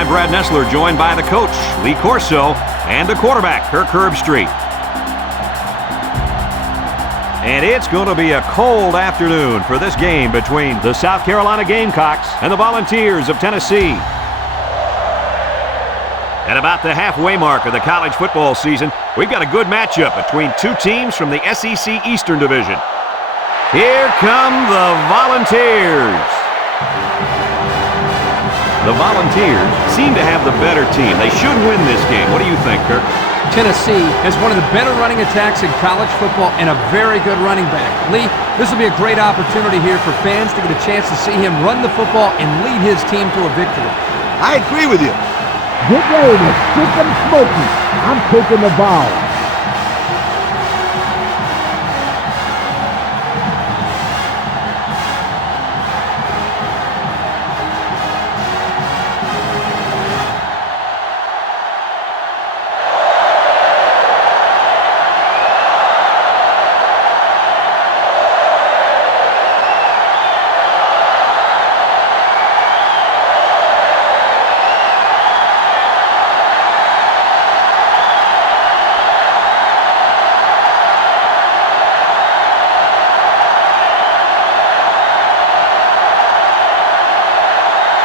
I'm Brad Nessler, joined by the coach, Lee Corso, and the quarterback, Kirk Herbstreit. And it's going to be a cold afternoon for this game between the South Carolina Gamecocks and the Volunteers of Tennessee. At about the halfway mark of the college football season, we've got a good matchup between two teams from the SEC Eastern Division. Here come the Volunteers. The Volunteers seem to have the better team. They should win this game. What do you think, Kirk? Tennessee has one of the better running attacks in college football and a very good running back. Lee, this will be a great opportunity here for fans to get a chance to see him run the football and lead his team to a victory. I agree with you. Get ready to stick them smoky. I'm taking the ball.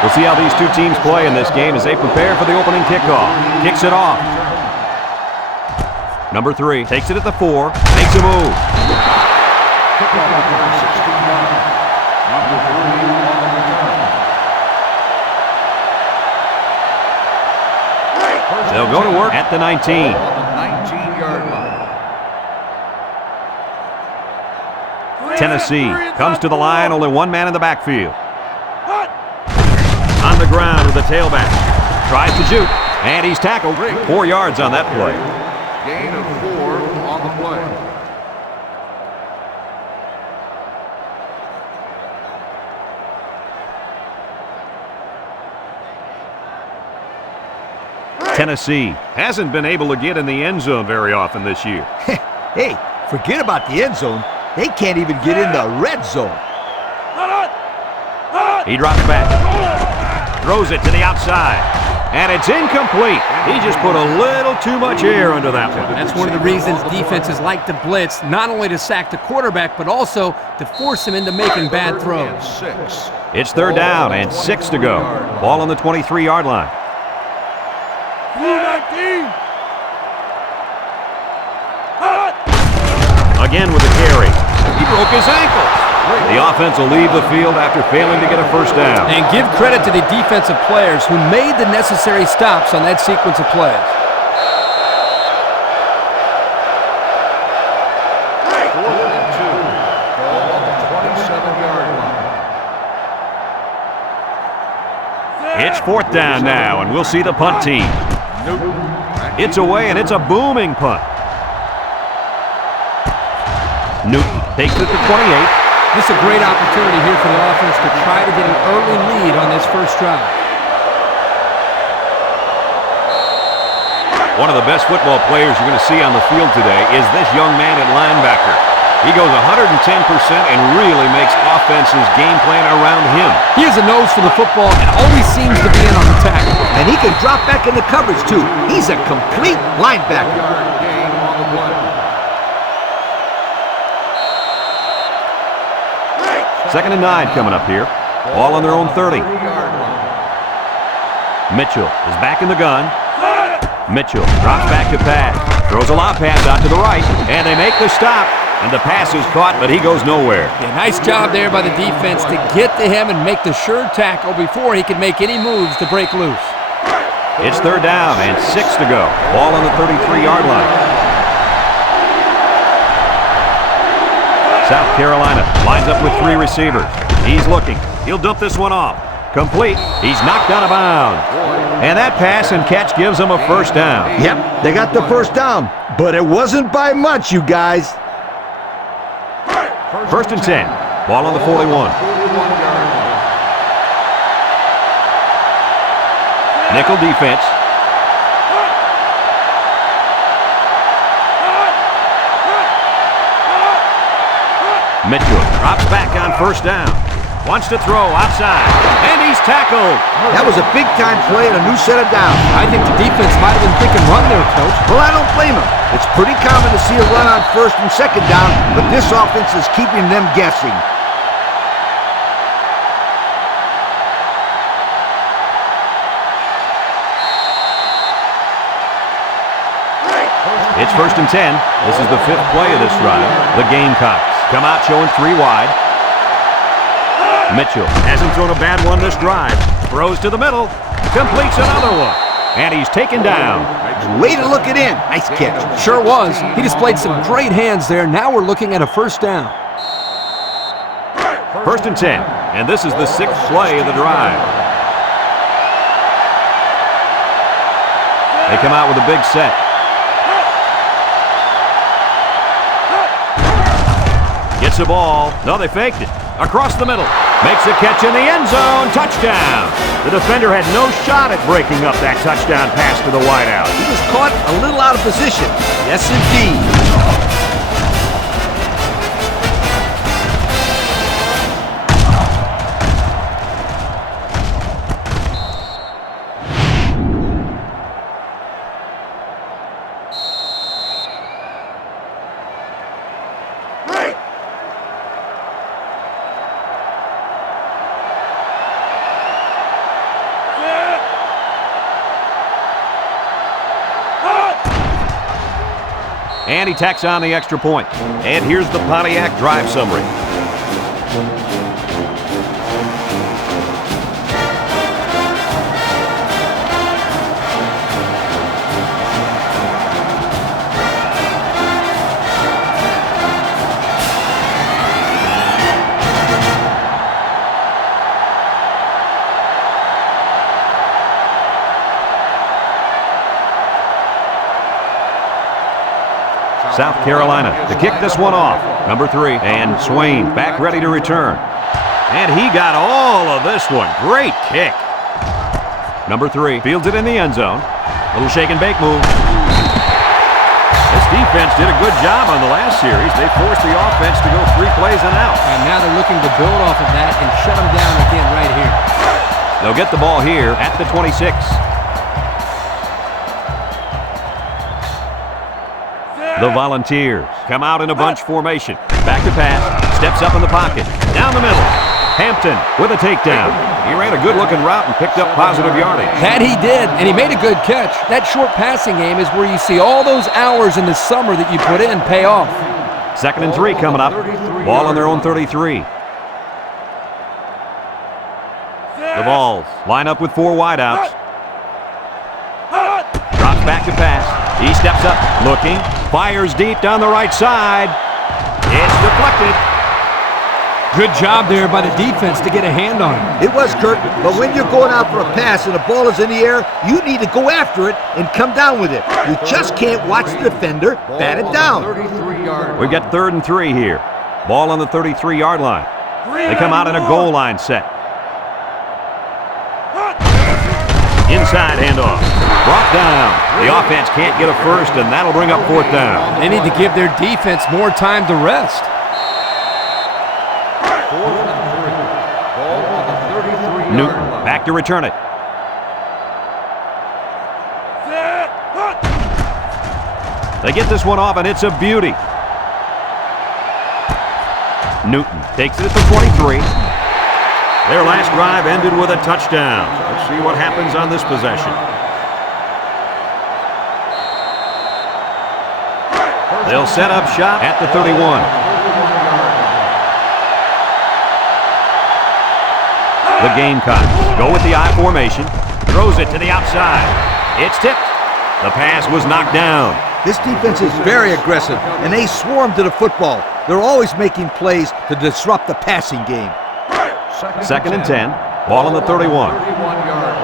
We'll see how these two teams play in this game as they prepare for the opening kickoff. Kicks it off. Number 3 takes it at the 4, makes a move. They'll go to work at the 19. 19-yard line. Tennessee comes to the line, only one man in the backfield. On the ground with the tailback. Tries to juke, and he's tackled. 4 yards on that play. Gain of 4 on the play. Tennessee hasn't been able to get in the end zone very often this year. Hey, forget about the end zone. They can't even get in the red zone. He drops back. Throws it to the outside. And it's incomplete. He just put a little too much air under that one. That's one of the reasons defenses like to blitz, not only to sack the quarterback, but also to force him into making bad throws. 6. It's 3rd down and 6 to go. Ball on the 23-yard line. Again with the carry. He broke his ankle. The offense will leave the field after failing to get a first down. And give credit to the defensive players who made the necessary stops on that sequence of plays. It's 4th down now, and we'll see the punt team. It's away, and it's a booming punt. Newton takes it to 28. This is a great opportunity here for the offense to try to get an early lead on this first drive. One of the best football players you're going to see on the field today is this young man at linebacker. He goes 110% and really makes offenses game plan around him. He has a nose for the football and always seems to be in on the tackle. And he can drop back in the coverage, too. He's a complete linebacker. Gain on the play. 2nd and 9 coming up here. Ball on their own 30. Mitchell is back in the gun. Mitchell drops back to pass. Throws a lob pass out to the right. And they make the stop. And the pass is caught, but he goes nowhere. Yeah, nice job there by the defense to get to him and make the sure tackle before he could make any moves to break loose. It's 3rd down and 6 to go. Ball on the 33-yard line. South Carolina lines up with 3 receivers. He's looking. He'll dump this one off. Complete. He's knocked out of bounds. And that pass and catch gives him a first down. Yep, they got the first down, but it wasn't by much, you guys. 1st and 10. Ball on the 41. Nickel defense. Mitchell drops back on first down. Wants to throw outside. And he's tackled. That was a big-time play and a new set of downs. I think the defense might have been thinking run there, Coach. Well, I don't blame him. It's pretty common to see a run on first and second down, but this offense is keeping them guessing. It's 1st and 10. This is the 5th play of this drive. The Gamecocks come out showing 3 wide. Mitchell hasn't thrown a bad one this drive. Throws to the middle. Completes another one. And he's taken down. Way to look it in. Nice catch. Sure was. He displayed some great hands there. Now we're looking at a first down. 1st and 10. And this is the 6th play of the drive. They come out with a big set. Gets the ball. No, they faked it. Across the middle. Makes a catch in the end zone. Touchdown. The defender had no shot at breaking up that touchdown pass to the wideout. He was caught a little out of position. Yes, indeed. And he tacks on the extra point. And here's the Pontiac drive summary. South Carolina to kick this one off. Number 3, and Swain back ready to return. And he got all of this one. Great kick. Number 3 fields it in the end zone. Little shake and bake move. This defense did a good job on the last series. They forced the offense to go 3 plays and out. And now they're looking to build off of that and shut them down again right here. They'll get the ball here at the 26. The Volunteers come out in a bunch formation. Back to pass. Steps up in the pocket. Down the middle. Hampton with a takedown. He ran a good-looking route and picked up positive yardage. That he did, and he made a good catch. That short passing game is where you see all those hours in the summer that you put in pay off. 2nd and 3 coming up. Ball on their own 33. The Vols line up with 4 wideouts. Drops back to pass. He steps up, looking, fires deep down the right side. It's deflected. Good job there by the defense to get a hand on it. It was, Kurt, but when you're going out for a pass and the ball is in the air, you need to go after it and come down with it. You just can't watch the defender bat it down. We've got 3rd and 3 here. Ball on the 33-yard line. They come out in a goal line set. Inside handoff. Brought down. The offense can't get a first, and that'll bring up 4th down. They need to give their defense more time to rest. 4th and 3. Ball on the 33-yard Newton line. back to return it. They get this one off, and it's a beauty. Newton takes it at the 23. Their last drive ended with a touchdown. Let's see what happens on this possession. They'll set up shop at the 31. The Gamecocks go with the I formation. Throws it to the outside. It's tipped. The pass was knocked down. This defense is very aggressive, and they swarm to the football. They're always making plays to disrupt the passing game. 2nd and 10. Ball on the 31. 31-yard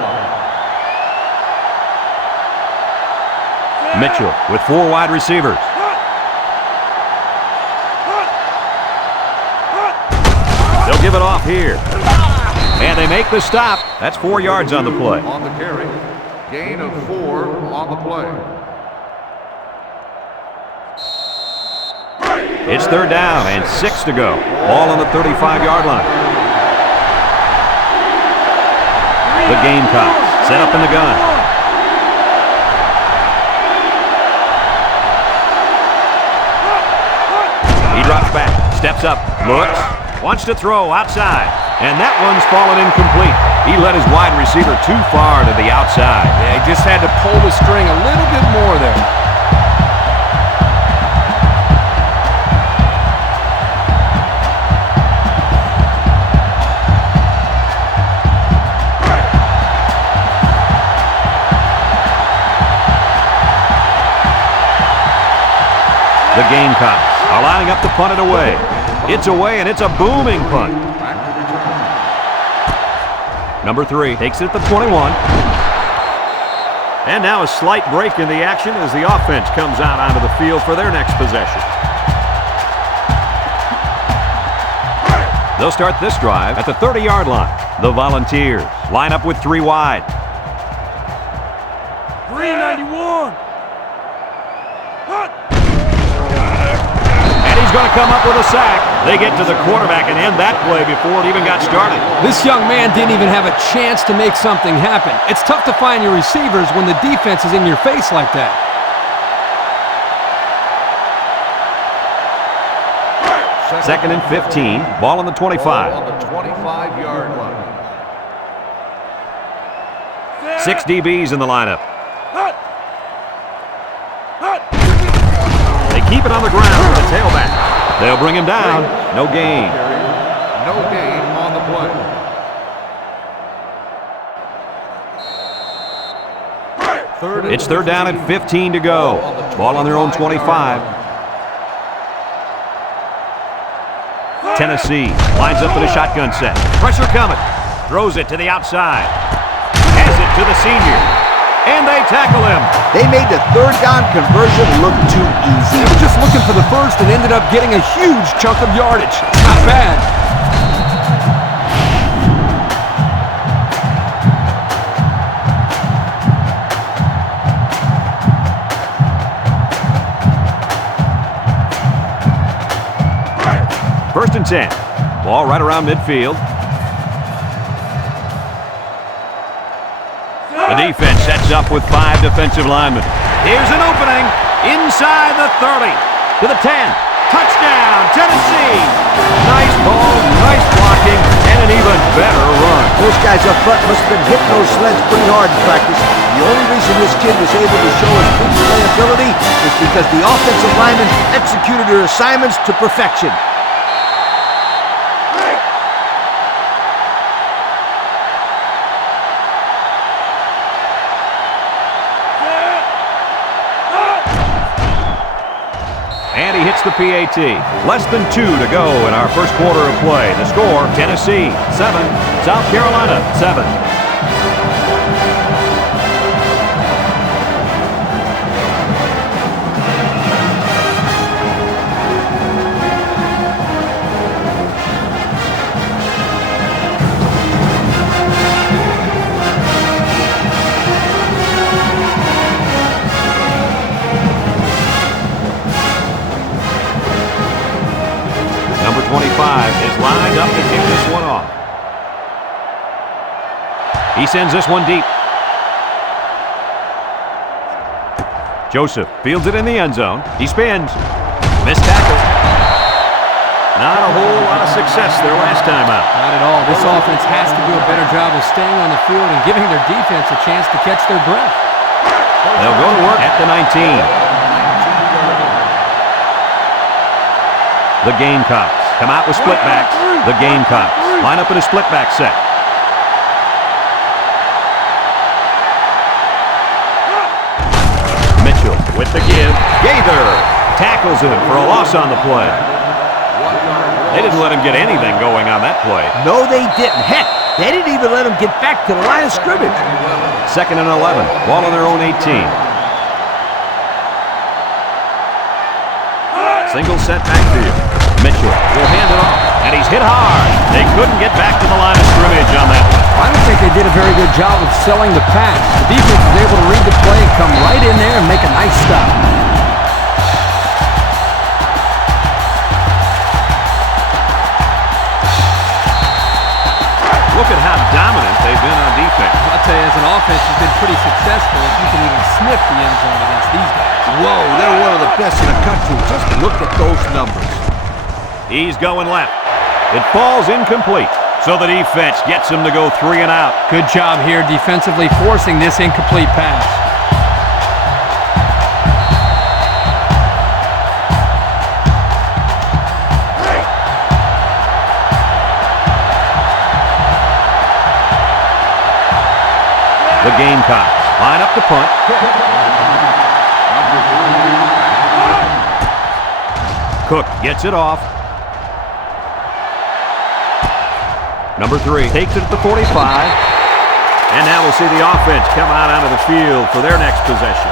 line. Mitchell with 4 wide receivers. They'll give it off here. And they make the stop. That's 4 yards on the play. On the carry. Gain of 4 on the play. It's 3rd down and 6 to go. Ball on the 35-yard line. The Gamecocks set up in the gun. He drops back, steps up, looks, wants to throw outside, and that one's fallen incomplete. He led his wide receiver too far to the outside. Yeah, he just had to pull the string a little bit more there. The Gamecocks are lining up to punt it away. It's away, and it's a booming punt. Number 3 takes it at the 21. And now a slight break in the action as the offense comes out onto the field for their next possession. They'll start this drive at the 30-yard line. The Volunteers line up with 3 wide. 391. Going to come up with a sack. They get to the quarterback and end that play before it even got started. This young man didn't even have a chance to make something happen. It's tough to find your receivers when the defense is in your face like that. Second and 15. Ball on the 25. Ball on the 25-yard line. 6 DBs in the lineup. They keep it on the ground with the tailback. They'll bring him down. No gain. No gain on the play. It's third down and 15 to go. Ball on their own 25. Tennessee lines up in a shotgun set. Pressure coming. Throws it to the outside. Has it to the senior. And they tackle him. They made the third down conversion look too easy. They were just looking for the first and ended up getting a huge chunk of yardage. It's not bad. First and 10. Ball right around midfield. The defense sets up with 5 defensive linemen. Here's an opening inside the 30 to the 10. Touchdown, Tennessee. Nice ball, nice blocking, and an even better run. Those guys up front must have been hitting those sleds pretty hard in practice. The only reason this kid was able to show his big playability is because the offensive linemen executed their assignments to perfection. And he hits the PAT. Less than 2 to go in our first quarter of play. The score, Tennessee 7, South Carolina 7. Number 25 is lined up to kick this one off. He sends this one deep. Joseph fields it in the end zone. He spins. Missed tackle. Not a whole lot of success their last time out. Not at all. This offense has to do a better job of staying on the field and giving their defense a chance to catch their breath. They'll go to work at the 19. The Gamecocks come out with split backs. The Gamecocks line up in a split back set. Mitchell with the give. Gaither tackles him for a loss on the play. They didn't let him get anything going on that play. No, they didn't. Heck, they didn't even let him get back to the line of scrimmage. Second and 11. Ball on their own 18. Single set backfield. Mitchell will hand it off, and he's hit hard. They couldn't get back to the line of scrimmage on that one. I don't think they did a very good job of selling the pass. The defense was able to read the play and come right in there and make a nice stop. Look at how dominant they've been on defense. I'll tell you, as an offense, has been pretty successful if you can even sniff the end zone against these guys. Whoa, they're one of the best in the country. Just look at those numbers. He's going left. It falls incomplete. So the defense gets him to go 3 and out. Good job here defensively forcing this incomplete pass. The Gamecocks line up to punt. Cook gets it off. Number 3 takes it at the 45. And now we'll see the offense come out onto the field for their next possession.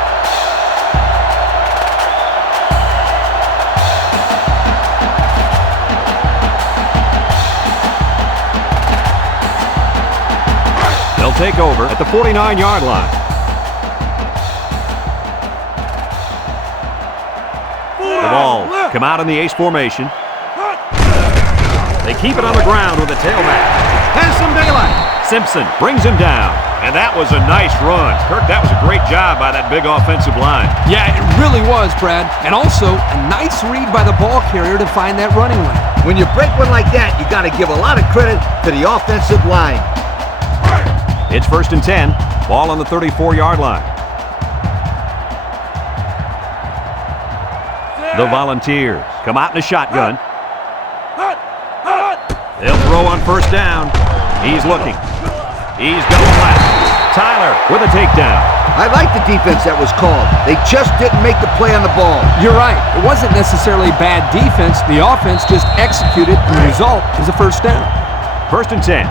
They'll take over at the 49-yard line. The ball come out in the ace formation. They keep it on the ground with a tailback. Has some daylight. Simpson brings him down. And that was a nice run. Kirk, that was a great job by that big offensive line. Yeah, it really was, Brad. And also, a nice read by the ball carrier to find that running lane. When you break one like that, you got to give a lot of credit to the offensive line. It's 1st and 10. Ball on the 34-yard line. The Volunteers come out in a shotgun. They'll throw on 1st down. He's looking. He's going left. Tyler with a takedown. I like the defense that was called. They just didn't make the play on the ball. You're right. It wasn't necessarily bad defense. The offense just executed, and the result is a 1st down. 1st and 10.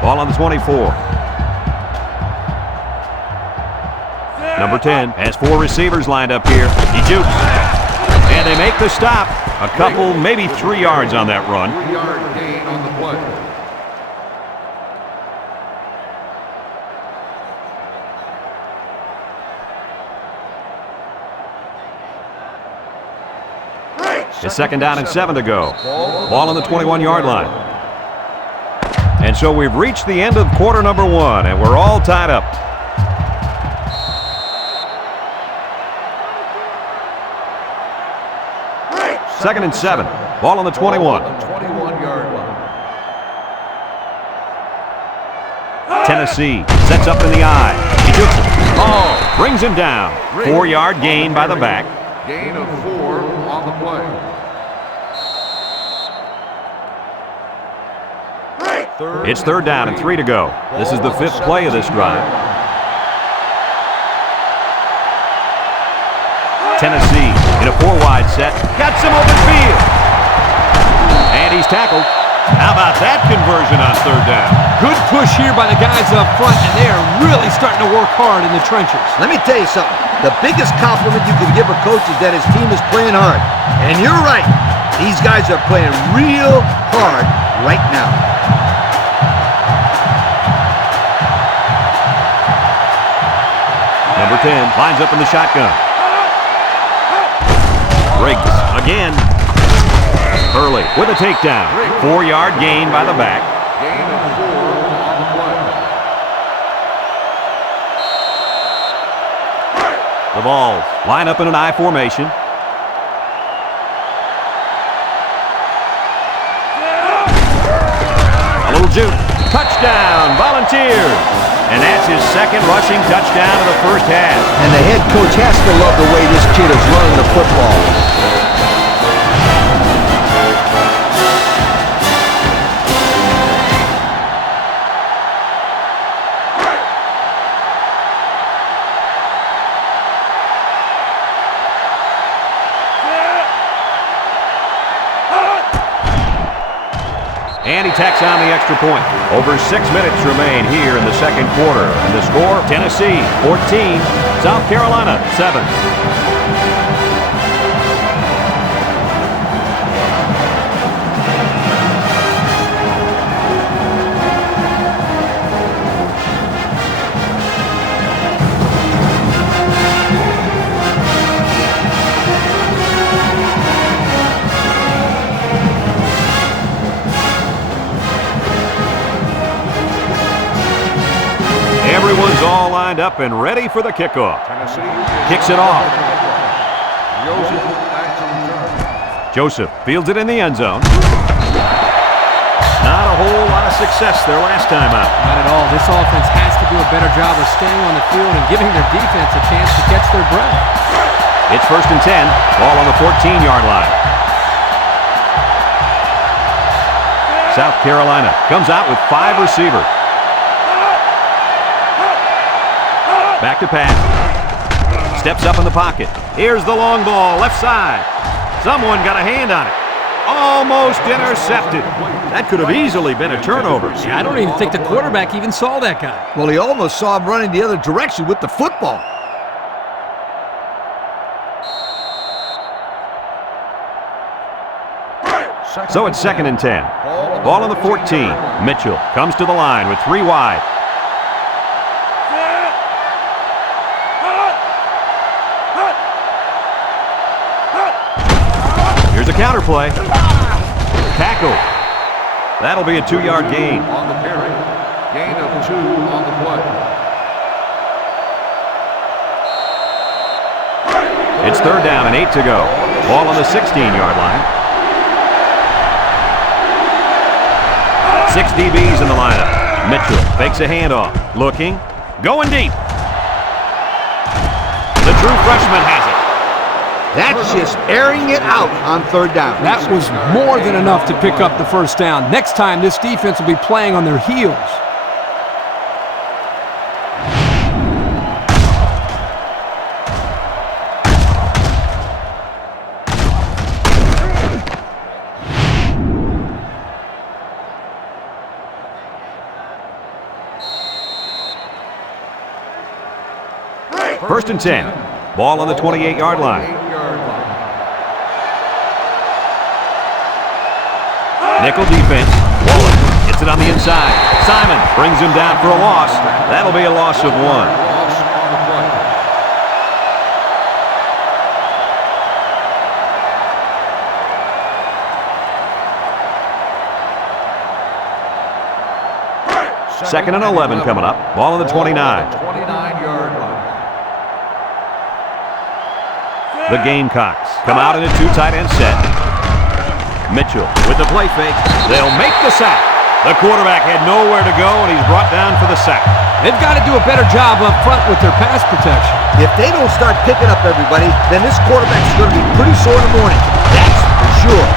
Ball on the 24. Number 10 has 4 receivers lined up here. He jukes. And they make the stop. A couple, maybe 3 yards on that run. 3-yard gain on the play. It's 2nd down and 7 to go. Ball on the 21-yard line. And so we've reached the end of quarter number 1, and we're all tied up. Second and 7. Ball on the 21. 21-yard line. Tennessee sets up in the eye. He jukes him. Oh, brings him down. 4-yard gain by the back. Gain of 4 on the play. It's 3rd down and 3 to go. This is the 5th play of this drive. Tennessee in a 4-wide set. Got some open field. And he's tackled. How about that conversion on 3rd down? Good push here by the guys up front, and they are really starting to work hard in the trenches. Let me tell you something. The biggest compliment you can give a coach is that his team is playing hard. And you're right. These guys are playing real hard right now. Number 10 lines up in the shotgun. Riggs again. Hurley with a takedown. 4-yard gain by the back. Gain of 4 on the play. The Vols line up in an I formation. A little juke. Touchdown, Volunteers. And that's his 2nd rushing touchdown of the 1st half. And the head coach has to love the way this kid is running the football. And he tacks on the extra point. Over 6 minutes remain here in the 2nd quarter. And the score, Tennessee 14, South Carolina 7. all lined up and ready for the kickoff. Tennessee Kicks it off. Joseph back to return. Joseph fields it in the end zone. Not a whole lot of success their last time out. Not at all. This offense has to do a better job of staying on the field and giving their defense a chance to catch their breath. It's 1st and 10. Ball on the 14-yard line. South Carolina comes out with 5 receivers. Back to pass. Steps up in the pocket. Here's the long ball, left side. Someone got a hand on it. Almost intercepted. That could have easily been a turnover. Yeah, I don't even think the quarterback even saw that guy. Well, he almost saw him running the other direction with the football. So it's 2nd and 10. Ball on the 14. Mitchell comes to the line with 3 wide. Here's a counter play. Tackle. That'll be a 2-yard gain. On the carry. Gain of 2 on the play. It's 3rd down and 8 to go. Ball on the 16-yard line. 6 DBs in the lineup. Mitchell fakes a handoff. Looking. Going deep. The true freshman has it. That's just airing it out on 3rd down. That was more than enough to pick up the 1st down. Next time, this defense will be playing on their heels. First and 10. Ball on the 28-yard line. Nickel defense. Wallace gets it on the inside. Simon brings him down for a loss. That'll be a loss of 1. Loss on the play. Second and 11 coming up. Ball on the 29. 29-yard line. The Gamecocks come out in a 2 tight end set. Mitchell with the play fake. They'll make the sack. The quarterback had nowhere to go, and he's brought down for the sack. They've got to do a better job up front with their pass protection. If they don't start picking up everybody, then this quarterback's going to be pretty sore in the morning. That's for sure.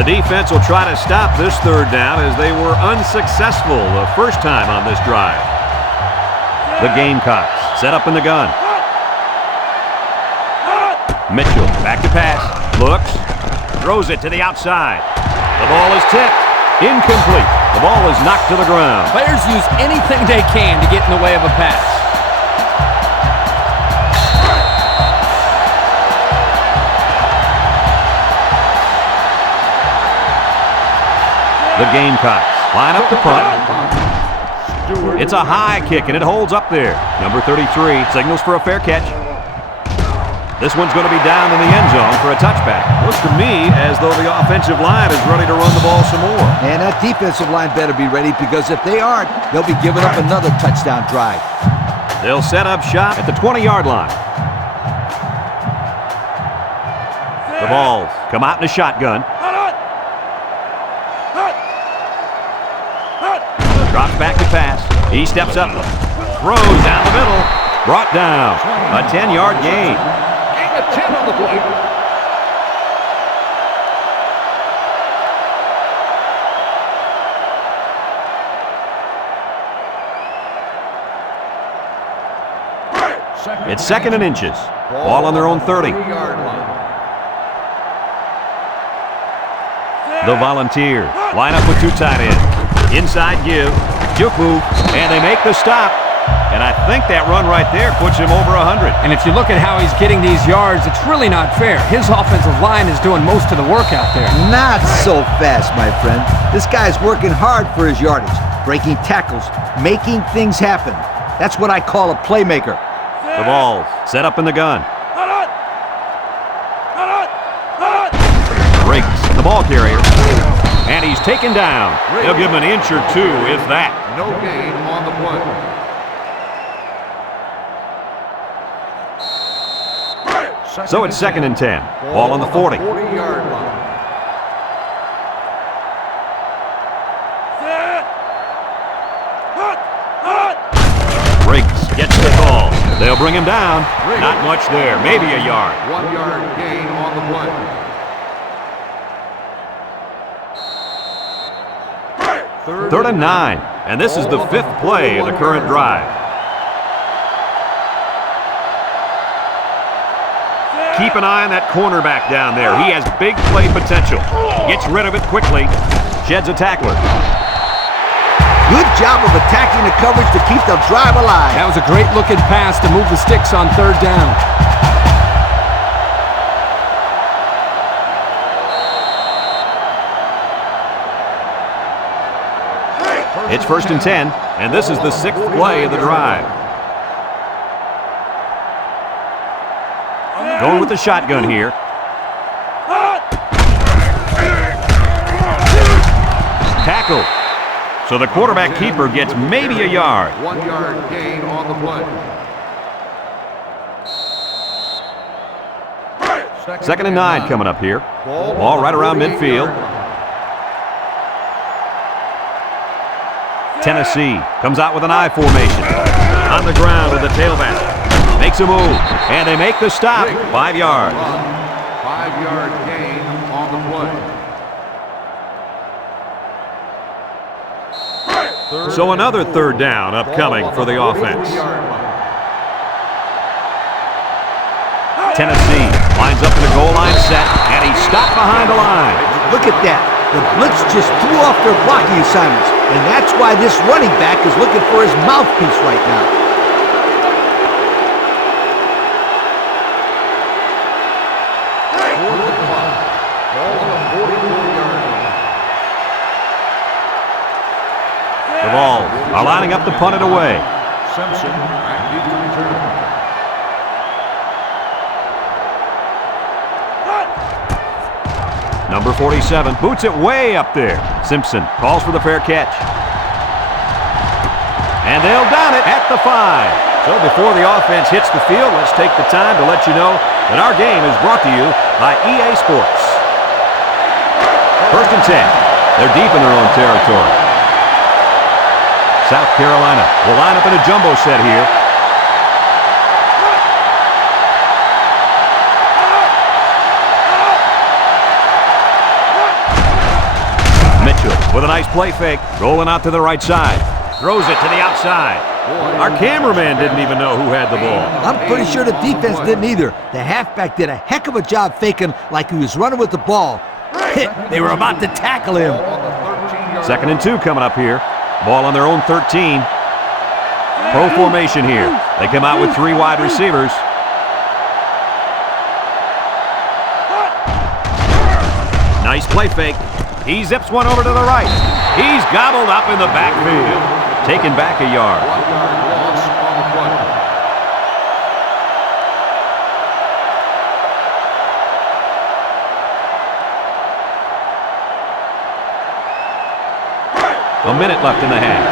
The defense will try to stop this 3rd down as they were unsuccessful the first time on this drive. The Gamecocks set up in the gun. Mitchell back to pass. Looks. Throws it to the outside. The ball is tipped. Incomplete. The ball is knocked to the ground. Players use anything they can to get in the way of a pass. The Gamecocks line up the punt. It's a high kick, and it holds up there. Number 33 signals for a fair catch. This one's going to be down in the end zone for a touchback. Looks to me as though the offensive line is ready to run the ball some more. And that defensive line better be ready, because if they aren't, they'll be giving up another touchdown drive. They'll set up shop at the 20-yard line. The Vols come out in a shotgun. Drops back to pass. He steps up. Throws down the middle. Brought down. A 10-yard gain. Gain of 10 on the play. It's 2nd and inches. Ball on their own 30. The Volunteers line up with 2 tight ends. Inside give, juke move, and they make the stop. And I think that run right there puts him over 100. And if you look at how he's getting these yards, it's really not fair. His offensive line is doing most of the work out there. Not so fast, my friend. This guy's working hard for his yardage, breaking tackles, making things happen. That's what I call a playmaker. The Vols set up in the gun. the ball carrier. And he's taken down. They'll give him an inch or two, if that. No gain on the play. So it's 2nd and 10. Ball on the 40. 40-yard line. Briggs gets the call. They'll bring him down. Not much there. Maybe a yard. 1-yard gain on the play. Third and 9. And this is the 5th play of the current drive. Keep an eye on that cornerback down there. He has big play potential. Gets rid of it quickly. Sheds a tackler. Good job of attacking the coverage to keep the drive alive. That was a great-looking pass to move the sticks on 3rd down. It's 1st and 10, and this is the 6th play of the drive. Going with the shotgun here. Tackle. So the quarterback keeper gets maybe a yard. 1-yard gain on the play. 2nd and 9 coming up here. Ball right around midfield. Tennessee comes out with an I formation. On the ground with the tailback. Makes a move, and they make the stop. 5 yards. 5-yard gain on the play. So another 3rd down upcoming for the offense. Tennessee lines up in the goal line set, and he's stopped behind the line. Look at that. The blitz just threw off their blocking assignments, and that's why this running back is looking for his mouthpiece right now. The Vols are lining up to punt it away. Simpson ready to return. Number 47 boots it way up there. Simpson calls for the fair catch. And they'll down it at the 5. So before the offense hits the field, let's take the time to let you know that our game is brought to you by EA Sports. 1st and 10. They're deep in their own territory. South Carolina will line up in a jumbo set here. Mitchell with a nice play fake, rolling out to the right side. Throws it to the outside. Our cameraman didn't even know who had the ball. I'm pretty sure the defense didn't either. The halfback did a heck of a job faking like he was running with the ball. They were about to tackle him. 2nd and 2 coming up here. Ball on their own 13. Pro formation here. They come out with 3 wide receivers. Nice play fake. He zips one over to the right. He's gobbled up in the backfield. Taken back a yard. 1-yard loss on the play. A minute left in the half.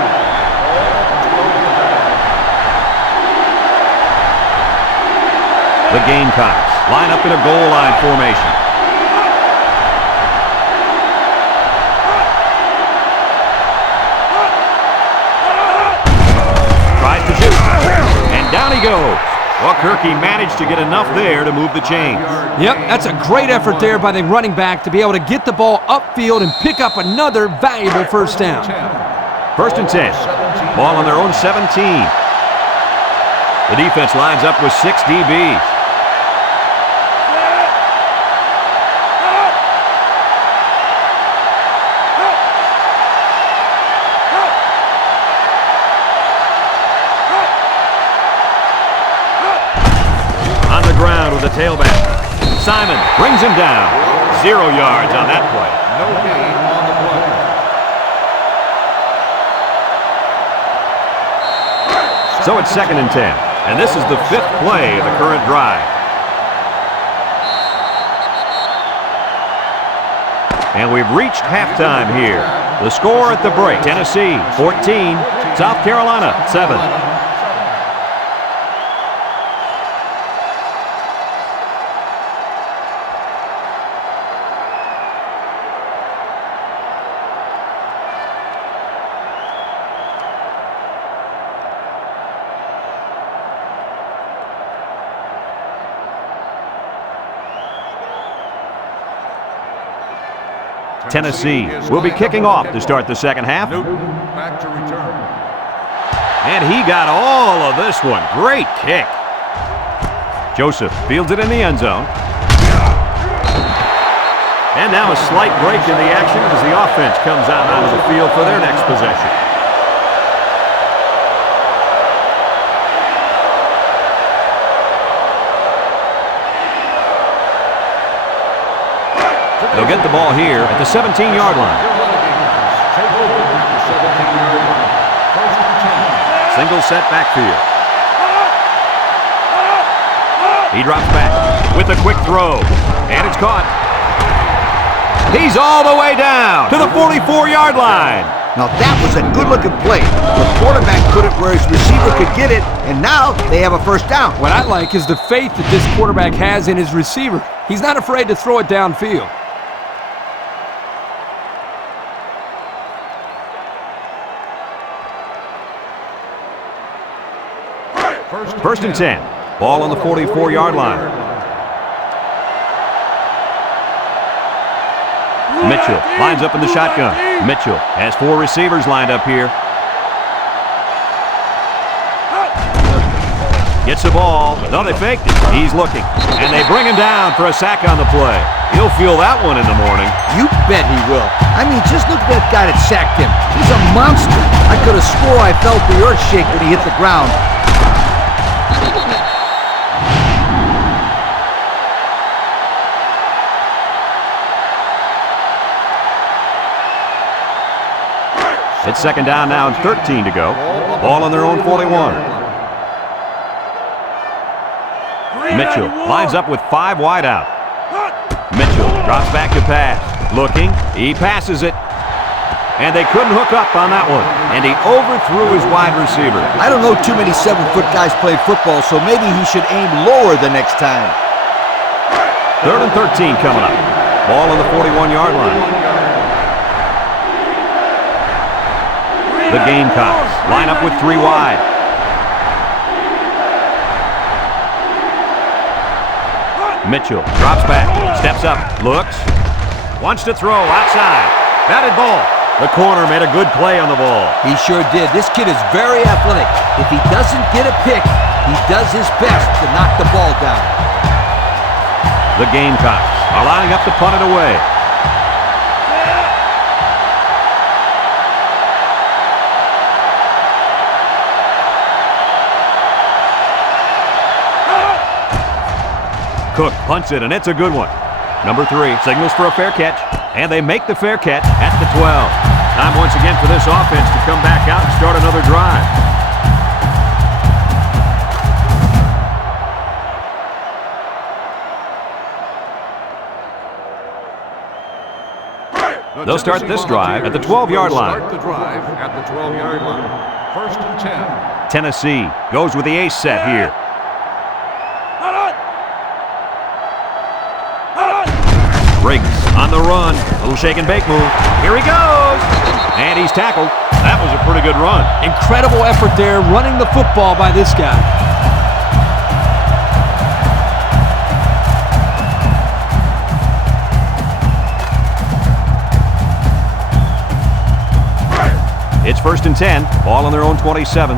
The Gamecocks line up in a goal line formation. Tries to shoot. And down he goes. Well, Kirky managed to get enough there to move the chains. Yep, that's a great effort there by the running back to be able to get the ball upfield and pick up another valuable 1st down. 1st and 10. Ball on their own 17. The defense lines up with 6 DBs. On the ground with the tailback. Simon brings him down. 0 yards on that play. No gain on the play. So it's 2nd and 10, and this is the 5th play of the current drive. And we've reached halftime here. The score at the break, Tennessee 14, South Carolina 7. Tennessee will be kicking off to start the second half. Back to return. And he got all of this one. Great kick. Joseph fields it in the end zone. And now a slight break in the action as the offense comes out onto the field for their next possession. They'll get the ball here at the 17-yard line. Take over the 17-yard line. First and 10. Single set backfield. He drops back with a quick throw. And it's caught. He's all the way down to the 44-yard line. Now that was a good-looking play. The quarterback put it where his receiver could get it, and now they have a first down. What I like is the faith that this quarterback has in his receiver. He's not afraid to throw it downfield. First and 10. Ball on the 44-yard line. Mitchell lines up in the shotgun. Mitchell has 4 receivers lined up here. Gets the ball. No, they faked it. He's looking. And they bring him down for a sack on the play. He'll feel that one in the morning. You bet he will. I mean, just look at that guy that sacked him. He's a monster. I could have swore I felt the earth shake when he hit the ground. It's second down now and 13 to go. Ball on their own 41. Mitchell lines up with 5 wide out. Mitchell drops back to pass. Looking. He passes it. And they couldn't hook up on that one. And he overthrew his wide receiver. I don't know too many 7-foot guys play football, so maybe he should aim lower the next time. Third and 13 coming up. Ball on the 41-yard line. The Gamecocks line up with 3 wide. Mitchell drops back, steps up, looks, wants to throw outside. Batted ball. The corner made a good play on the ball. He sure did. This kid is very athletic. If he doesn't get a pick, he does his best to knock the ball down. The Gamecocks are lining up to punt it away. Cook punts it, and it's a good one. Number 3 signals for a fair catch, and they make the fair catch at the 12. Time once again for this offense to come back out and start another drive. They'll start this drive at the 12-yard line. Start the drive at the 12-yard line. First and 10. Tennessee goes with the ace set here. Briggs on the run. A little shake and bake move. Here he goes. And he's tackled. That was a pretty good run. Incredible effort there running the football by this guy. It's first and 10. Ball on their own 27.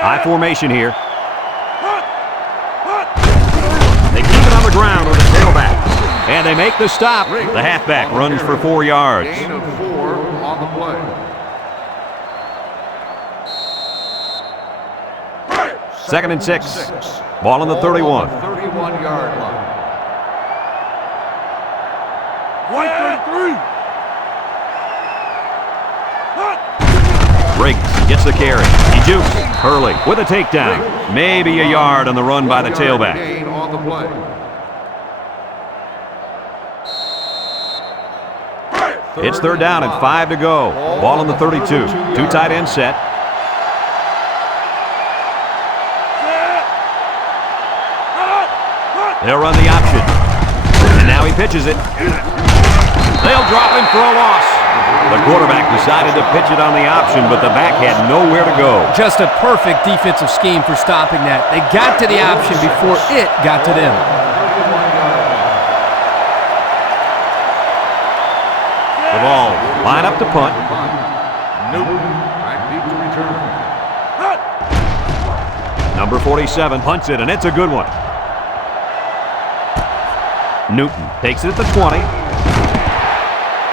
High formation here. They keep it on the ground with the tailback. And they make the stop. The halfback runs for 4 yards. Gain of 4 on the play. Second and 6. Ball on the 31. 31-yard line. 133. Briggs gets the carry. He jukes. Hurley with a takedown. Maybe a yard on the run by the tailback. Gain on the play. It's third down and 5 to go. Ball on the 32. Two tight end set. They'll run the option. And now he pitches it. They'll drop him for a loss. The quarterback decided to pitch it on the option, but the back had nowhere to go. Just a perfect defensive scheme for stopping that. They got to the option before it got to them. The ball, line up to punt. Newton, back deep to return. Number 47 punts it, and it's a good one. Newton takes it at the 20.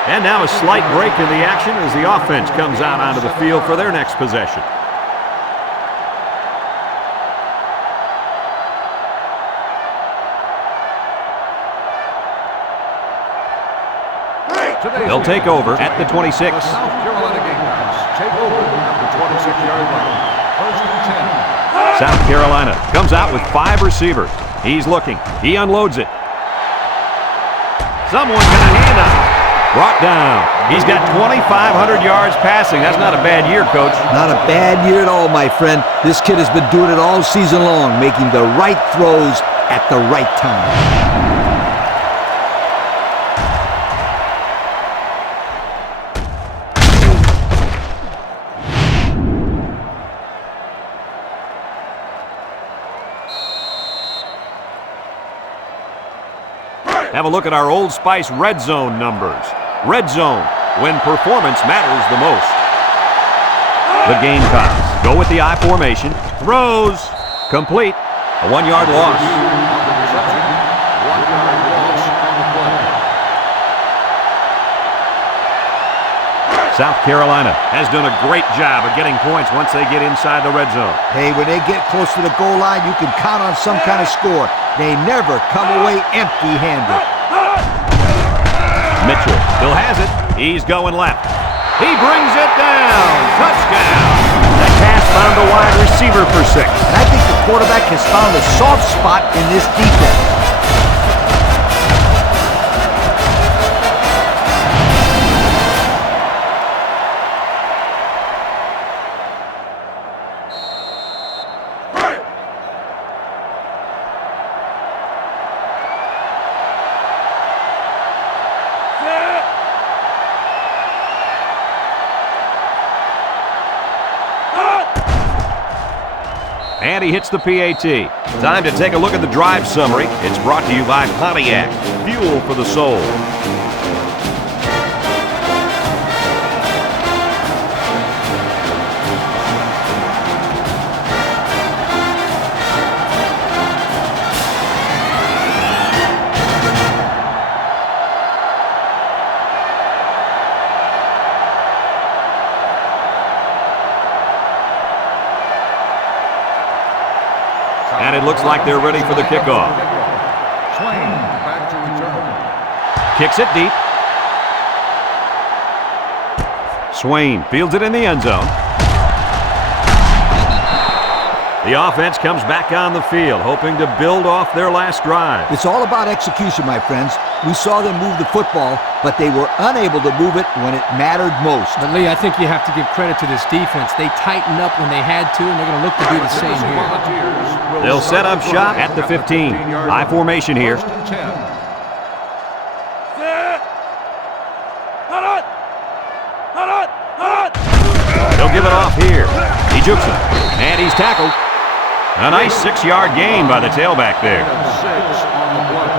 And now a slight break in the action as the offense comes out onto the field for their next possession. They'll take over at the 26. The South Carolina Gamecocks take over at the 26-yard line. First and 10. South Carolina comes out with 5 receivers. He's looking. He unloads it. Someone got a hand on it. Brought down. He's got 2,500 yards passing. That's not a bad year, Coach. Not a bad year at all, my friend. This kid has been doing it all season long, making the right throws at the right time. Have a look at our Old Spice red zone numbers. Red zone, when performance matters the most. The Gamecocks go with the I formation. Throws. Complete. A 1-yard loss. On the reception, 1-yard loss on the play. South Carolina has done a great job of getting points once they get inside the red zone. Hey, when they get close to the goal line, you can count on some kind of score. They never come away empty-handed. Mitchell still has it. He's going left. He brings it down. Touchdown. The pass found the wide receiver for 6. And I think the quarterback has found a soft spot in this defense. And he hits the PAT. Time to take a look at the drive summary. It's brought to you by Pontiac. Fuel for the soul. And it looks like they're ready for the kickoff. Swain back to return. Kicks it deep. Swain fields it in the end zone. The offense comes back on the field, hoping to build off their last drive. It's all about execution, my friends. We saw them move the football, but they were unable to move it when it mattered most. But, Lee, I think you have to give credit to this defense. They tightened up when they had to, and they're going to look to do the same here. They'll set up shop at the 15. I formation here. First and 10. He'll give it off here. He jukes it, and he's tackled. A nice 6-yard gain by the tailback there. 6 on the play.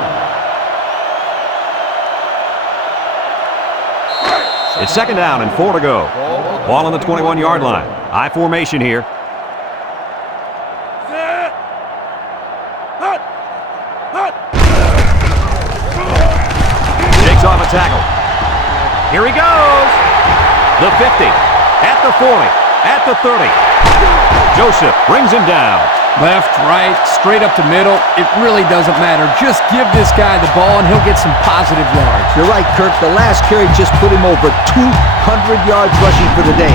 It's second down and 4 to go. Ball on the 21-yard line. I formation here. Shakes off a tackle. Here he goes. The 50, at the 40, at the 30. Joseph brings him down. Left, right, straight up the middle. It really doesn't matter. Just give this guy the ball, and he'll get some positive yards. You're right, Kirk. The last carry just put him over 200 yards rushing for the day.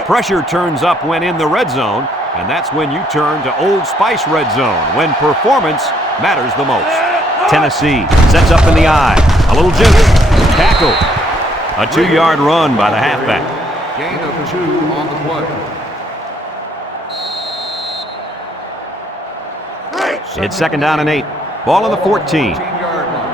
The pressure turns up when in the red zone, and that's when you turn to Old Spice red zone, when performance matters the most. Tennessee sets up in the eye. A little juke. Tackle. A 2-yard run by the halfback. Gain of 2 on the play. It's 2nd down and 8. Ball on the 14. 14-yard line.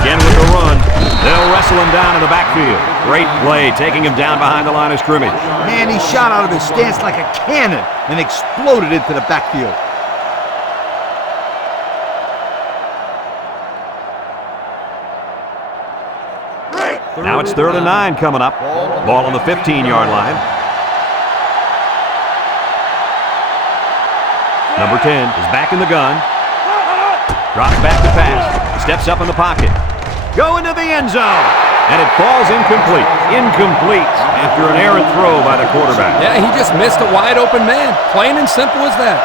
Again with the run. They'll wrestle him down in the backfield. Great play, taking him down behind the line of scrimmage. Man, he shot out of his stance like a cannon and exploded into the backfield. Now it's 3rd and 9 coming up. Ball on the 15-yard line. Number 10 is back in the gun. Drops back to pass. Steps up in the pocket. Going to the end zone. And it falls incomplete. Incomplete after an errant throw by the quarterback. Yeah, he just missed a wide open man. Plain and simple as that.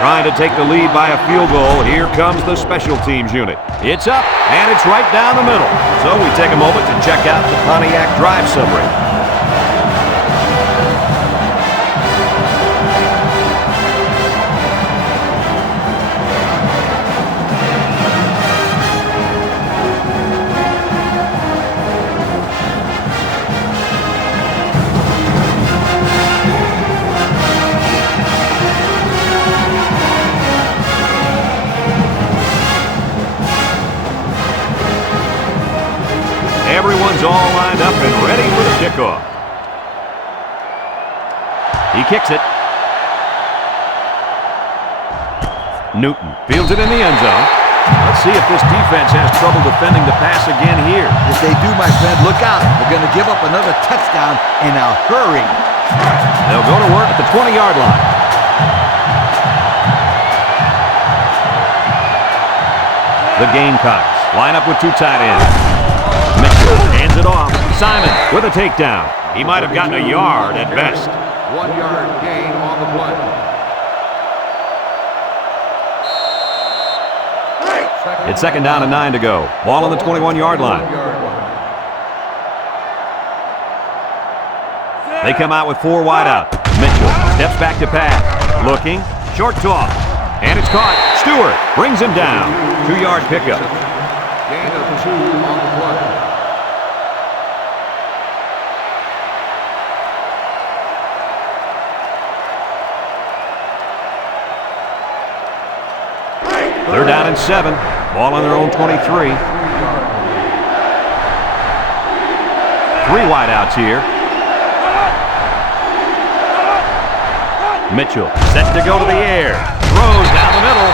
Trying to take the lead by a field goal. Here comes the special teams unit. It's up, and it's right down the middle. So we take a moment to check out the Pontiac drive summary. Everyone's all lined up and ready for the kickoff. He kicks it. Newton fields it in the end zone. Let's see if this defense has trouble defending the pass again here. If they do, my friend, look out. They're going to give up another touchdown in a hurry. They'll go to work at the 20-yard line. The Gamecocks line up with 2 tight ends. Mitchell hands it off. Simon with a takedown. He might have gotten a yard at best. 1-yard gain on the play. It's 2nd down and 9 to go. Ball on the 21-yard line. They come out with 4 wide out. Mitchell steps back to pass. Looking. Short toss. And it's caught. Stewart brings him down. 2-yard pickup. Gain of 2 on the play. They're down and 7. Ball on their own 23. 3 wide outs here. Mitchell set to go to the air. Throws down the middle.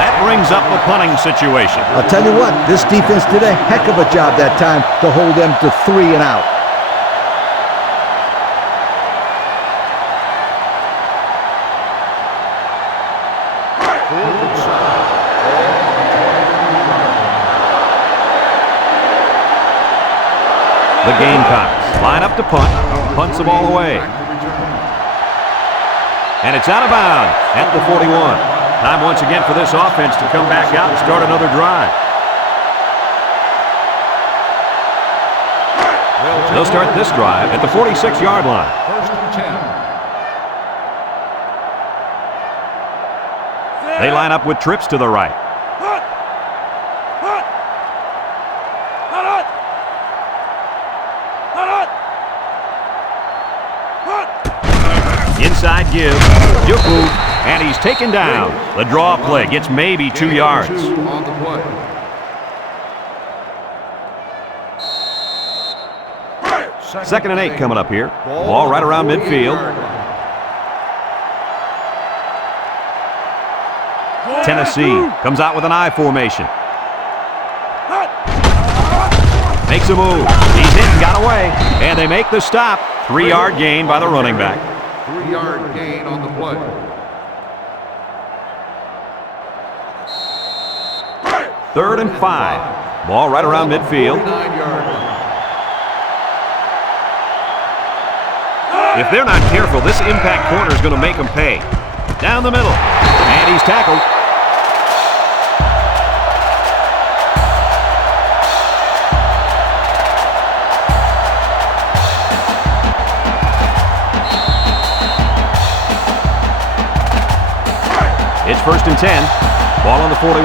That brings up the punting situation. I'll tell you what, this defense did a heck of a job that time to hold them to 3 and out. The Gamecocks line up to punt. Punts the ball away. And it's out of bounds at the 41. Time once again for this offense to come back out and start another drive. They'll start this drive at the 46-yard line. 1st and 10. They line up with trips to the right. Inside give. Juku. And he's taken down. The draw play gets maybe 2 yards. 2 on the play. Second and 8 coming up here. Ball right around midfield. Tennessee comes out with an I formation. Makes a move. He's hit and got away. And they make the stop. 3-yard gain by the running back. 3-yard gain on the play. 3rd and 5. Ball right around midfield. 49-yard line. If they're not careful, this impact corner is going to make them pay. Down the middle. And he's tackled. It's 1st and 10. Ball on the 41.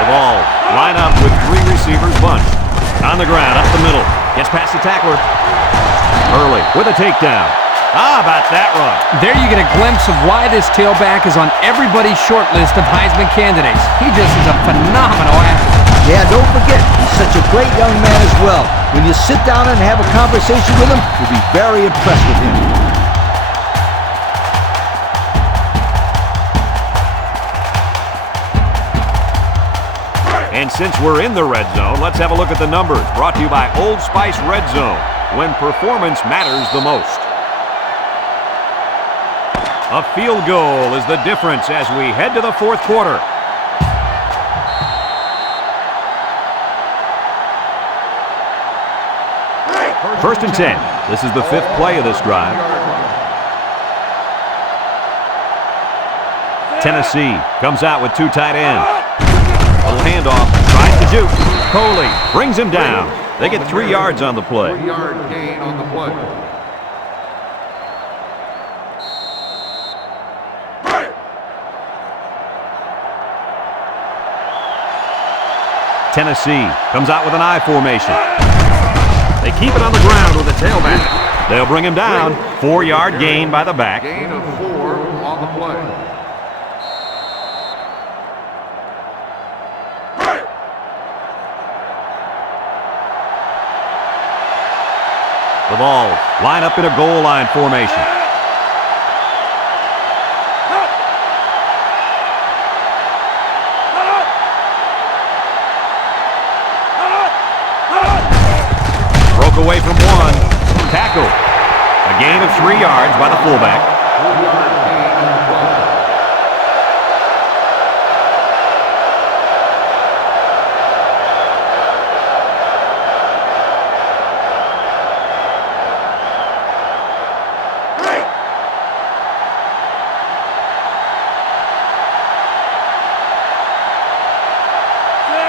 The ball line up with 3 receivers bunched. On the ground, up the middle. Gets past the tackler. Early with a takedown. How about that run? There you get a glimpse of why this tailback is on everybody's short list of Heisman candidates. He just is a phenomenal athlete. Yeah, don't forget, he's such a great young man as well. When you sit down and have a conversation with him, you'll be very impressed with him. And since we're in the red zone, let's have a look at the numbers. Brought to you by Old Spice Red Zone, when performance matters the most. A field goal is the difference as we head to the 4th quarter. First and 10. This is the 5th play of this drive. Tennessee comes out with 2 tight ends. Little handoff, tries to juke. Coley brings him down. They get 3 yards on the play. 3-yard gain on the play. Tennessee comes out with an I formation. They keep it on the ground with a tailback. They'll bring him down. 4-yard gain by the back. Gain of 4 on the play. The ball line up in a goal line formation. Broke away from 1. Tackle. A gain of 3 yards by the fullback. 4-yard gain on the play.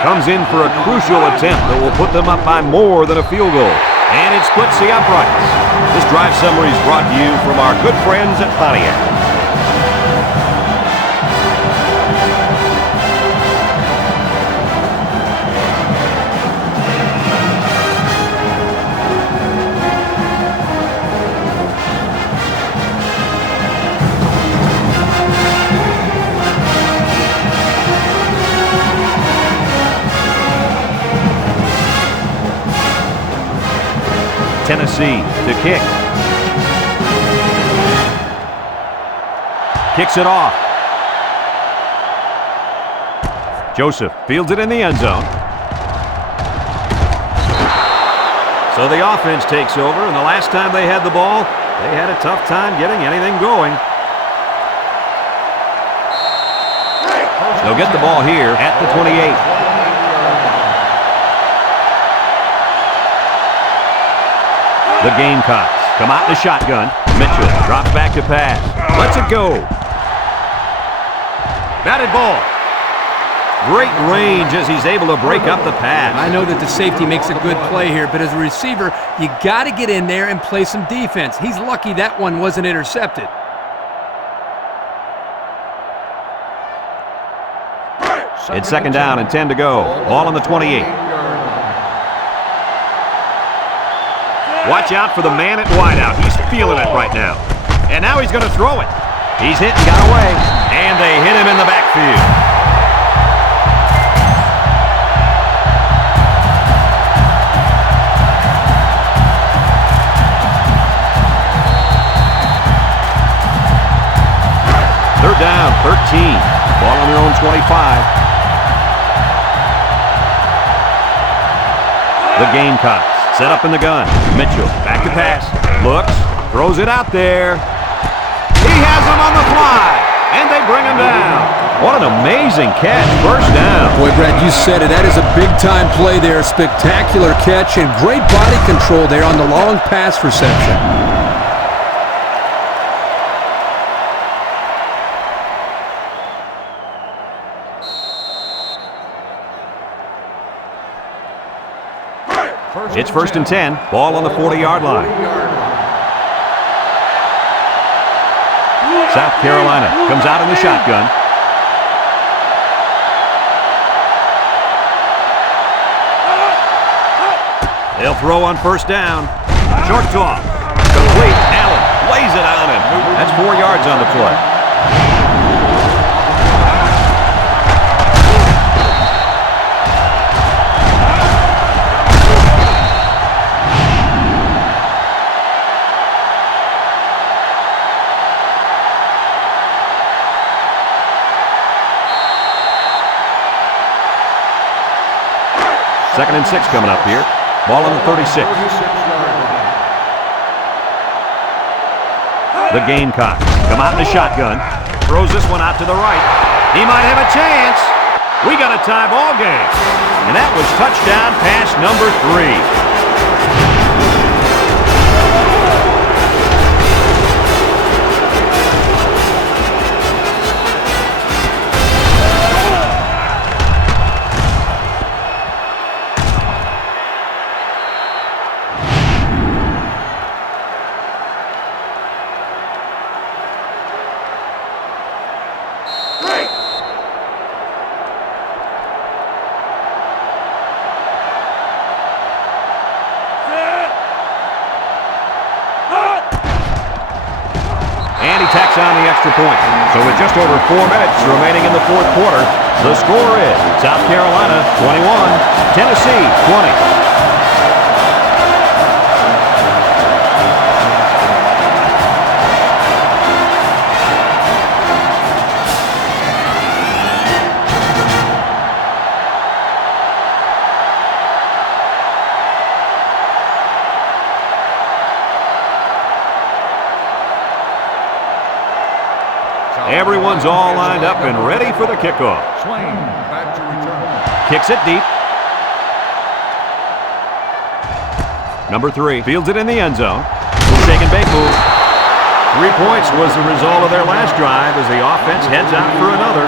Comes in for a crucial attempt that will put them up by more than a field goal. And it splits the uprights. This drive summary is brought to you from our good friends at Pontiac. Tennessee to kick. Kicks it off. Joseph fields it in the end zone. So the offense takes over, and the last time they had the ball, they had a tough time getting anything going. They'll get the ball here at the 28. The Gamecocks come out in the shotgun. Mitchell drops back to pass. Lets it go. Batted ball. Great range as he's able to break up the pass. I know that the safety makes a good play here, but as a receiver, you got to get in there and play some defense. He's lucky that one wasn't intercepted. It's 2nd down and 10 to go. Ball on the 28. Watch out for the man at wideout. He's feeling it right now. And now he's going to throw it. He's hit and got away. And they hit him in the backfield. Third down, 13. Ball on their own 25. The Gamecocks set up in the gun. Mitchell back to pass. Looks. Throws it out there. He has him on the fly. And they bring him down. What an amazing catch. First down. Boy, Brad, you said it. That is a big-time play there. Spectacular catch and great body control there on the long pass reception. It's first and 10. Ball on the 40-yard line. South Carolina comes out in the shotgun. They'll throw on first down. Short toss. Complete. Allen lays it on him. That's 4 yards on the play. Second and 6 coming up here. Ball on the 36. The Gamecocks come out in the shotgun. Throws this one out to the right. He might have a chance. We got a tie ball game. And that was touchdown pass number 3. Tacks on the extra point. So with just over 4 minutes remaining in the fourth quarter, the score is South Carolina 21, Tennessee 20. Everyone's all lined up and ready for the kickoff. Swain back to return. Kicks it deep. Number 3 fields it in the end zone. Shake and bake move. 3 points was the result of their last drive as the offense heads out for another.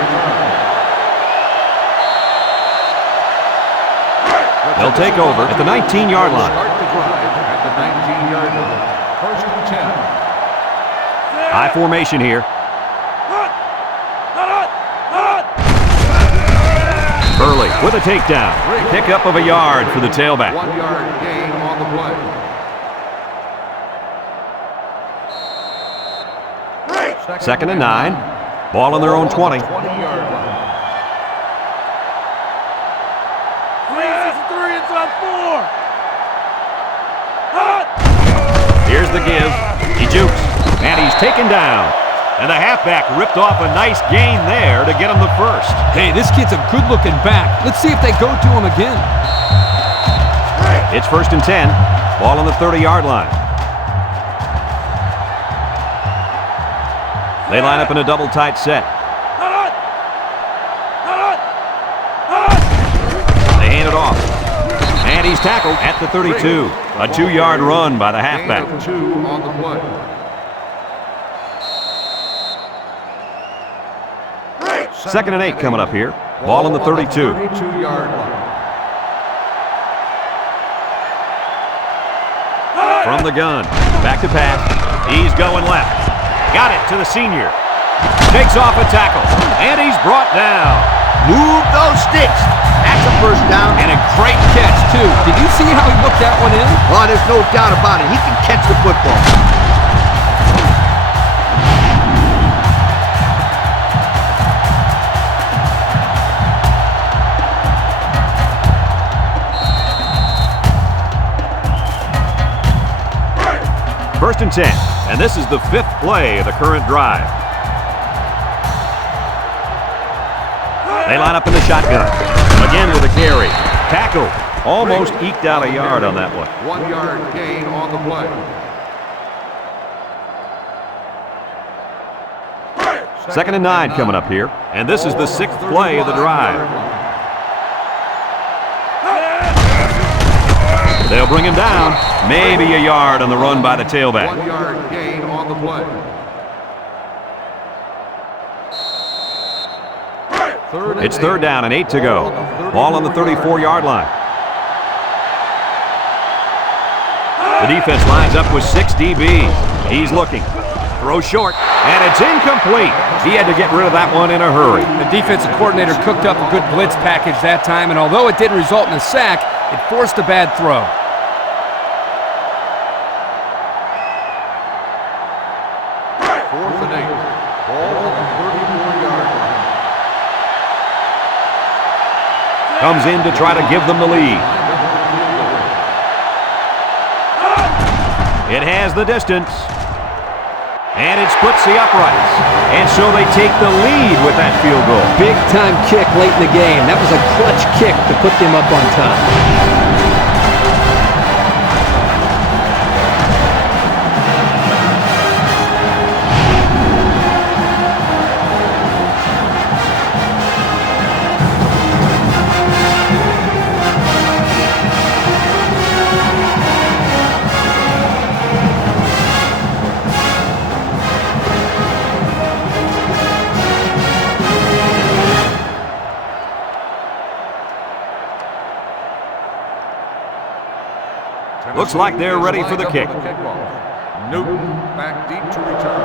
They'll take over at the 19-yard line. Start the drive at the 19-yard line. First and 10. High formation here. Early with a takedown. Pickup of a yard for the tailback. 1-yard gain on the play. Second and 9. Ball on their own 20. 20-yard line. Here's the give. He jukes. And he's taken down. And the halfback ripped off a nice gain there to get him the first. Hey, this kid's a good-looking back. Let's see if they go to him again. It's first and 10. Ball on the 30-yard line. They line up in a double tight set. They hand it off. And he's tackled at the 32. A 2-yard run by the halfback. Gain of 2 on the play. Second and 8 coming up here. Ball on the 32. 32-yard line. From the gun. Back to pass. He's going left. Got it to the senior. Takes off a tackle. And he's brought down. Move those sticks. That's a first down. And a great catch, too. Did you see how he looked that one in? Oh, there's no doubt about it. He can catch the football. First and 10, and this is the 5th play of the current drive. They line up in the shotgun. Again with a carry. Tackle. Almost eked out a yard on that one. 1-yard gain on the play. 2nd and 9 coming up here. And this is the 6th play of the drive. They'll bring him down. Maybe a yard on the run by the tailback. 1 yard gain on the play. It's 3rd down and 8 to go. Ball on the 34-yard line. The defense lines up with 6 DBs. He's looking. Throw short, and it's incomplete. He had to get rid of that one in a hurry. The defensive coordinator cooked up a good blitz package that time, and although it didn't result in a sack, it forced a bad throw. Comes in to try to give them the lead. It has the distance. And it splits the uprights. And so they take the lead with that field goal. Big-time kick late in the game. That was a clutch kick to put them up on top. Looks like they're ready for the kick. Newton back deep to return.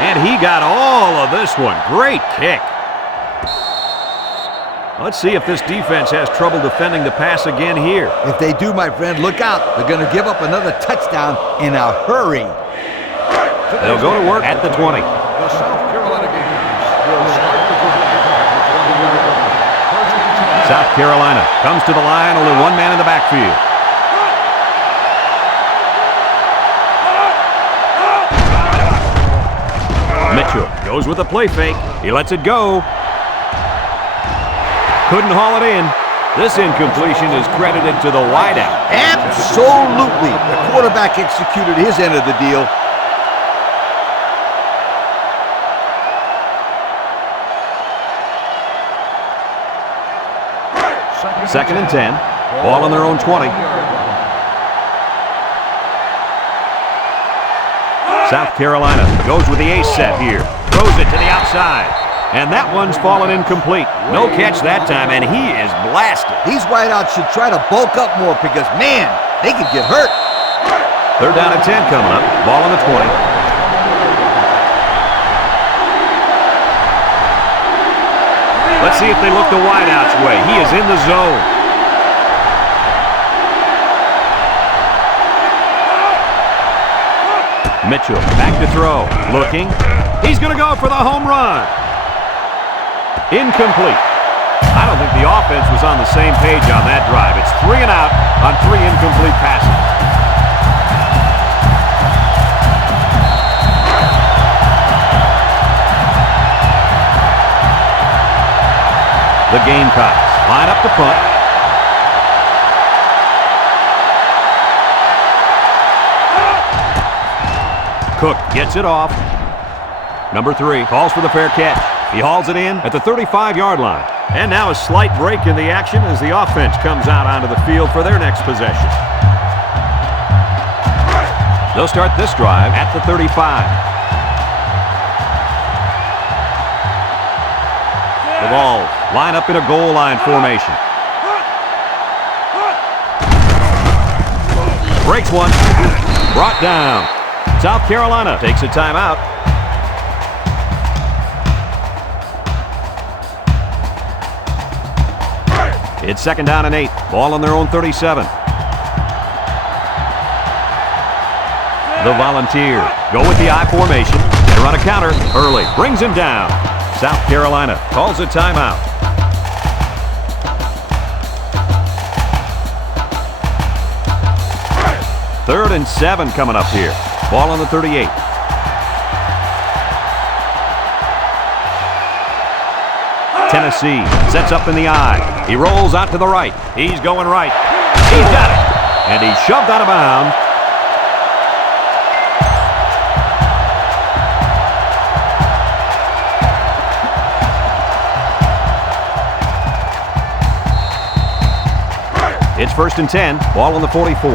And he got all of this one. Great kick. Let's see if this defense has trouble defending the pass again here. If they do, my friend, look out. They're going to give up another touchdown in a hurry. They'll go to work at the 20. The South Carolina Gamecocks will start the drive at the 20-yard line. South Carolina comes to the line, only one man in the backfield. Mitchell goes with a play fake. He lets it go. Couldn't haul it in. This incompletion is credited to the wideout. Absolutely. The quarterback executed his end of the deal. Second and 10. Ball on their own 20. South Carolina goes with the ace set here. Throws it to the outside. And that one's fallen incomplete. No catch that time, and he is blasted. These wideouts should try to bulk up more because, man, they could get hurt. 3rd down and 10 coming up. Ball on the 20. Let's see if they look the wideout's way. He is in the zone. Mitchell back to throw. Looking. He's going to go for the home run. Incomplete. I don't think the offense was on the same page on that drive. It's 3 and out on 3 incomplete passes. The Gamecocks line up to punt. Cook gets it off. Number 3 calls for the fair catch. He hauls it in at the 35-yard line. And now a slight break in the action as the offense comes out onto the field for their next possession. They'll start this drive at the 35. The Vols line up in a goal line formation. Breaks one. Brought down. South Carolina takes a timeout. It's 2nd down and 8. Ball on their own 37. The Volunteers go with the I formation and run a counter. Early brings him down. South Carolina calls a timeout. Third and 7 coming up here. Ball on the 38. Tennessee sets up in the I. He rolls out to the right. He's going right. He's got it. And he's shoved out of bounds. first and 10. Ball on the 44.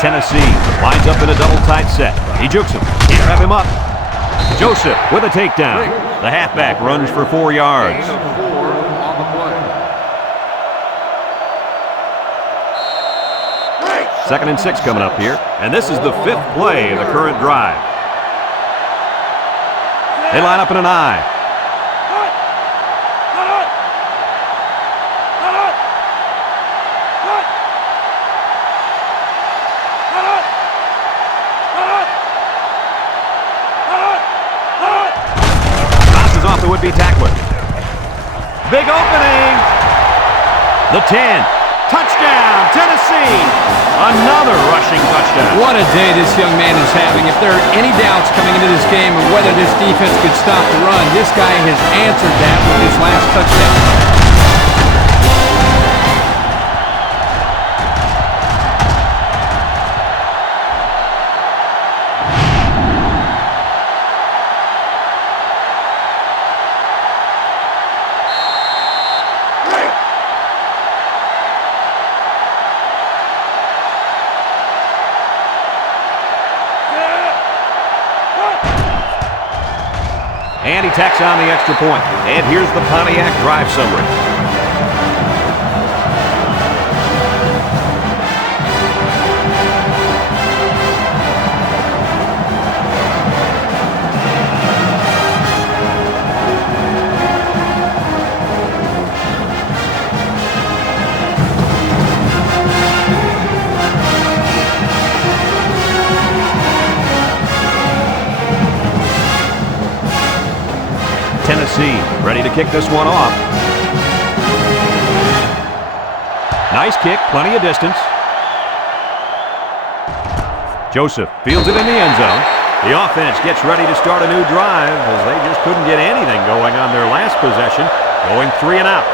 Tennessee lines up in a double tight set. He jukes him. Can't wrap him up. Joseph with a takedown. The halfback runs for 4 yards. Gain of 4 on the play. Second and 6 coming up here. And this is the 5th play of the current drive. They line up in an I. Bounces off the would-be tackler. Big opening. The 10. Touchdown, Tennessee! Another rushing touchdown. What a day this young man is having. If there are any doubts coming into this game of whether this defense could stop the run, this guy has answered that with his last touchdown. And he tacks on the extra point. And here's the Pontiac drive summary. Tennessee ready to kick this one off. Nice kick, plenty of distance. Joseph fields it in the end zone. The offense gets ready to start a new drive as they just couldn't get anything going on their last possession, going 3 and out.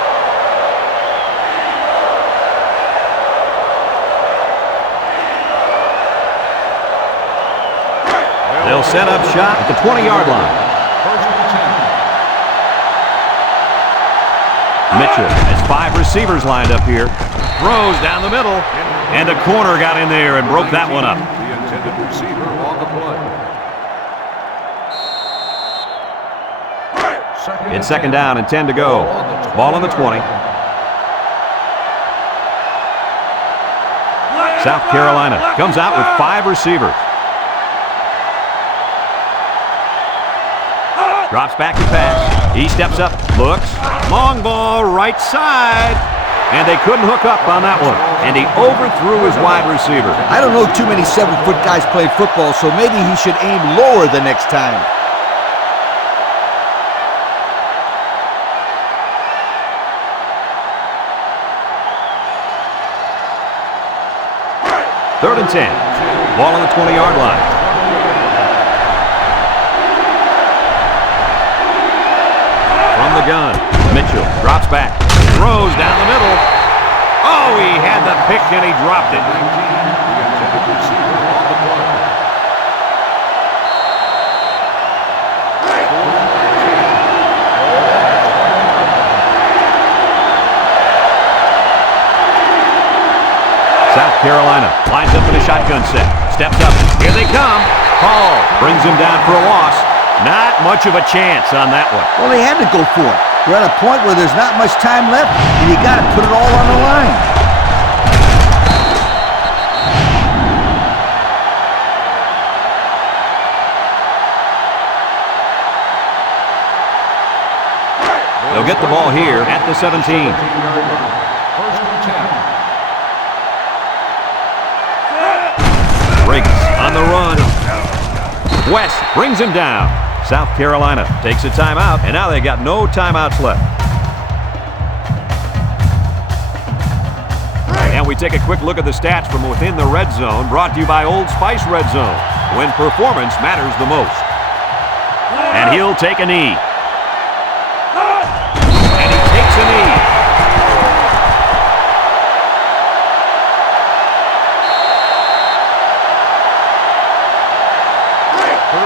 They'll set up shop at the 20-yard line. Mitchell has 5 receivers lined up here. Throws down the middle. And a corner got in there and broke that one up. The intended receiver on the play. It's second down and 10 to go. Ball on the 20. South Carolina comes out with 5 receivers. Drops back to pass. He steps up, looks. Long ball, right side. And they couldn't hook up on that one. And he overthrew his wide receiver. I don't know too many 7-foot guys play football, so maybe he should aim lower the next time. Third and 10. Ball on the 20-yard line. From the gun, Mitchell drops back, throws down the middle. Oh, he had the pick and he dropped it. The intended receiver on the play. South Carolina lines up in a shotgun set. Steps up. Here they come. Hall brings him down for a loss. Not much of a chance on that one. Well, they had to go for it. We're at a point where there's not much time left, and you got to put it all on the line. They'll get the ball here at the 17. First and 10. Briggs on the run. West brings him down. South Carolina takes a timeout, and now they got no timeouts left. And we take a quick look at the stats from within the red zone, brought to you by Old Spice Red Zone, when performance matters the most. And he'll take a knee. And he takes a knee.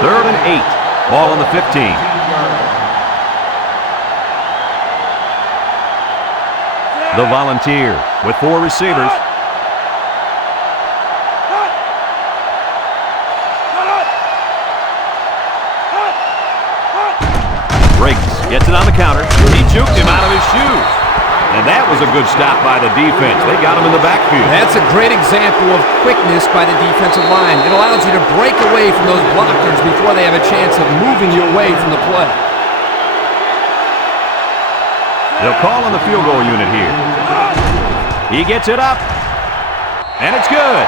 Third and 8. Ball on the 15. The Volunteers with 4 receivers. Breaks, gets it on the counter. He juked him out of his shoes. And that was a good stop by the defense. They got him in the backfield. That's a great example of quickness by the defensive line. It allows you to break away from those blockers before they have a chance of moving you away from the play. They'll call on the field goal unit here. He gets it up. And it's good.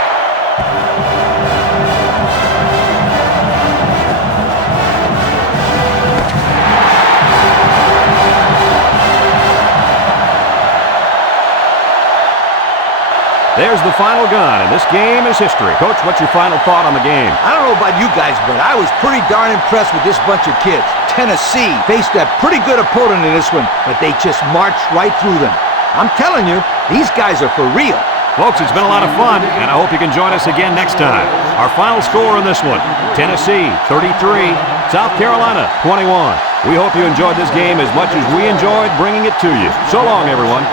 There's the final gun, and this game is history. Coach, what's your final thought on the game? I don't know about you guys, but I was pretty darn impressed with this bunch of kids. Tennessee faced a pretty good opponent in this one, but they just marched right through them. I'm telling you, these guys are for real. Folks, it's been a lot of fun, and I hope you can join us again next time. Our final score in this one, Tennessee 33, South Carolina 21. We hope you enjoyed this game as much as we enjoyed bringing it to you. So long, everyone.